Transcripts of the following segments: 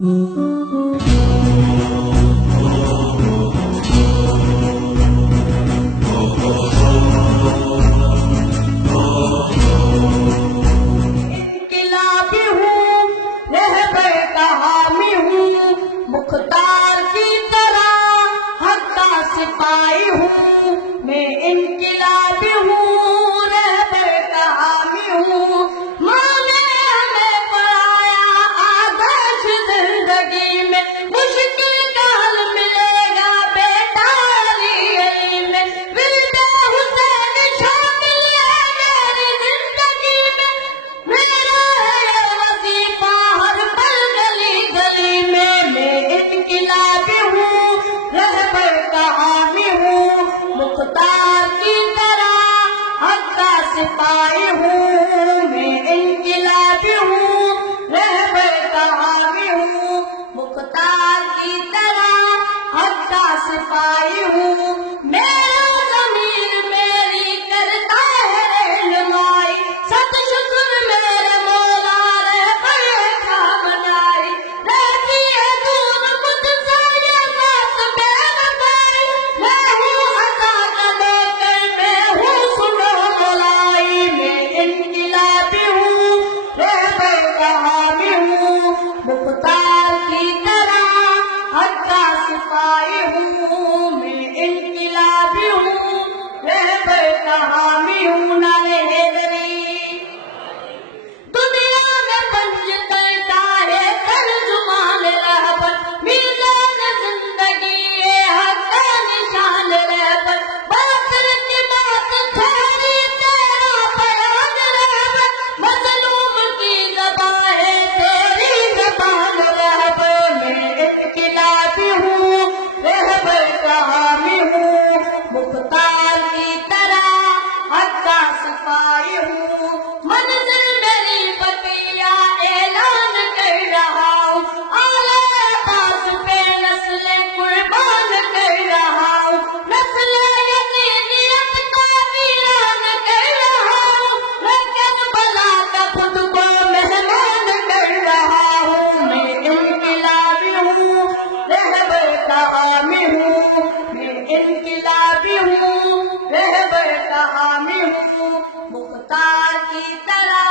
انقلابی ہوں، رہبر کا حامی ہوں، مختار کی طرح حق کا سپاہی ہوں۔ میں انقلابی ہوں، رہبر کا حامی ہوں، ماں نے ہمیں پڑھایا آدرش زندگی میں، مشکل کال ملے گا بیٹا علی میں، ورد حسین شامل ہے میری زندگی میں، میرا ہے وظیفہ ہر پل گلی گلی میں انقلابی ہوں، رہبر کا حامی ہوں، مختار کی طرح حق کا سپاہی ہوں۔ میں انقلابی ہوں، رہبر کا حامی ہوں، مختار کی طرح حق کا سپاہی ہوں۔ میرا ضمیر میری کرتا ہے رہنمائی، ست شکر میرے مولا رہبر کا بنائی، رہتی ہے دور مجھ سے یہ ذات بے وفائی، میں ہوں عطا کا نوکر، میں ہوں سنو مولائی۔ میں انقلابی ہوں، رہبر کا حامی ہوں، مختار کی طرح حق کا سپاہی ہوں۔ میں انقلابی ہوں، رہبر کا حامی ہوں۔ نعرہ حیدری۔ دنیا میں بنج کرتا ہے ترجمان رہبر، میزان زندگی ہے حق کا نشان رہبر، باطل کی بات ٹھہری تیرا بیان رہبر، مظلوم کی زبان ہے تیری زبان رہبر۔ میں انقلابی ہوں، رہبر کا حامی ہوں، مختار کی طرح حق کا سپاہی ہوں۔ منزل میری بقیہ اعلان کر رہا ہوں، اعلیٰ عباس پہ نسل قربان کر رہا ہوں، نسل یزیدیت کا ویران کر رہا ہوں، میں کربلا کا خود کو مہمان کر رہا ہوں۔ میں انقلابی ہوں، رہبر کا حامی ہوں، میں انقلابی ہوں، رہبر کا حامی ہوں، مختار کی طرح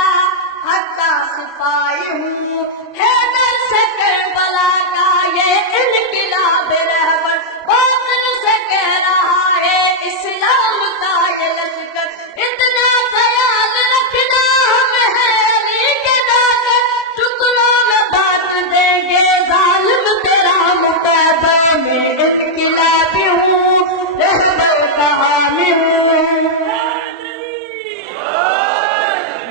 حق کا سپاہی ہوں۔ حیدر سے کربلا کا یہ انقلاب رہبر، باطن سے کہہ رہا ہے اسلام کا یہ لشکر، اتنا خیال رکھنا ہم ہے علی کے ناصر، ٹکڑوں میں بانٹ دیں گے ظالم تیرا مقدر۔ میں انقلابی ہوں، رہبر کا حامی ہوں،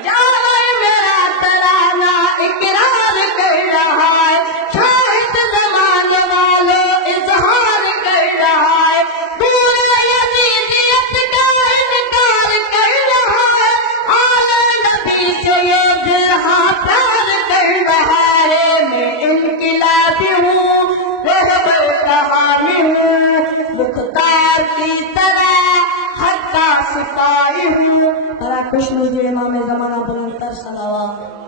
جاور میرا ترانہ اقرار کر رہا ہے، شاہد زمانے والوں اظہار کر رہا ہے، پورے یزیدیت کا انکار کر رہا ہے، آل نبی سے یہ دل ہاں پیار کر رہا ہے۔ میں انقلابی ہوں، رہبر کا حامی ہوں، مختار کی طرح حق کا سپاہی ہوں۔ برا خوش نظیر امام زمانہ بلند تر صلوات۔